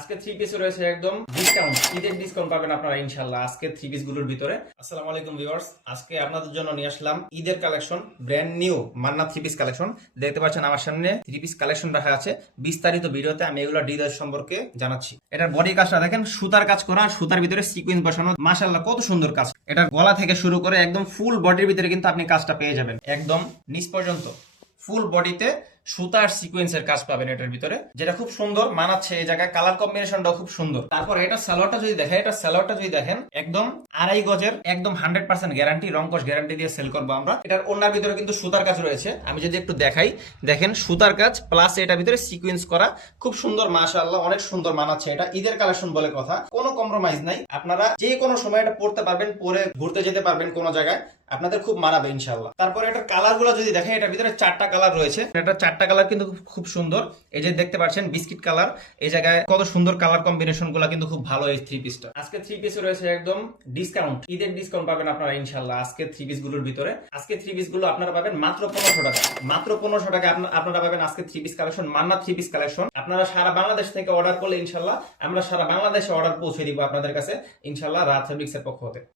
আজকে three piece রয়েছে একদম ডিসকাউন্ট, ঈদের ডিসকাউন্ট পাবেন আপনারা ইনশাআল্লাহ আজকে থ্রি পিস গুলোর ভিতরে। আসসালামু আলাইকুম ভিউয়ার্স, আজকে আপনাদের জন্য নিয়ে আসলাম ঈদের collection, brand new Manna three piece collection. দেখতে পাচ্ছেন আমার সামনে থ্রি পিস কালেকশন রাখা আছে। বিস্তারিত ভিডিওতে আমি এগুলো ডিজাইন সম্পর্কে জানাচ্ছি। এটার বডি কাজটা দেখেন, সুতার কাজ করা, সুতার ভিতরে সিকোয়েন্স বসানো, মাশাআল্লাহ কত সুন্দর কাজ। এটার গলা থেকে শুরু করে একদম ফুল বডির ভিতরে কিন্তু আপনি কাজটা পেয়ে যাবেন, একদম নিচ পর্যন্ত ফুল বডিতে সুতার সিকোয়েন্সের কাজ পাবেন এটার ভিতরে, যেটা খুব সুন্দর মানাচ্ছে। এই জায়গায় কালার কম্বিনেশনটাও খুব সুন্দর। তারপর এটা সালোয়ারটা যদি দেখেন, এটা সালোয়ারটা যদি দেখেন একদম 2.5 গজের, একদম 100% গ্যারান্টি, রংকশ গ্যারান্টি দিয়ে সেল করবো আমরা। এটার ওড়নার ভিতরে কিন্তু সুতার কাজ রয়েছে। আমি যদি একটু দেখাই, দেখেন সুতার কাজ প্লাস এটার ভিতরে সিকোয়েন্স করা, খুব সুন্দর মাশাআল্লাহ, অনেক সুন্দর মানাচ্ছে। এটা ঈদের কালেকশন বলে কথা, কোনো কম্প্রোমাইজ নাই। আপনারা যে কোনো সময় এটা পড়তে পারবেন, পরে ঘুরতে যেতে পারবেন কোনো জায়গায়, আপনাদের খুব মানাবে ইনশাআল্লাহ। তারপরে এটার কালার গুলো যদি দেখেন, এটার ভিতরে 4টা কালার রয়েছে। এটা 4টা কালার কিন্তু খুব সুন্দর। এই যে দেখতে পাচ্ছেন বিস্কিট কালার, এই জায়গায় কত সুন্দর কালার কম্বিনেশন গুলো কিন্তু খুব ভালো এই থ্রি পিসটা। আজকে থ্রি পিস রয়েছে একদম ডিসকাউন্ট, ঈদের ডিসকাউন্ট পাবেন আপনারা ইনশাআল্লাহ আজকে থ্রি পিস গুলোর ভিতরে। আজকে থ্রি পিস গুলো আপনারা পাবেন মাত্র 1500 টাকা, মাত্র 1500 টাকা আপনারা পাবেন আজকে three piece collection, Manna three piece collection. আপনারা সারা বাংলাদেশ থেকে অর্ডার করলে ইনশাআল্লাহ আমরা সারা বাংলাদেশে অর্ডার পৌঁছে দিব আপনাদের কাছে ইনশাআল্লাহ, রাত ফেব্রিক্স এর পক্ষ হতে।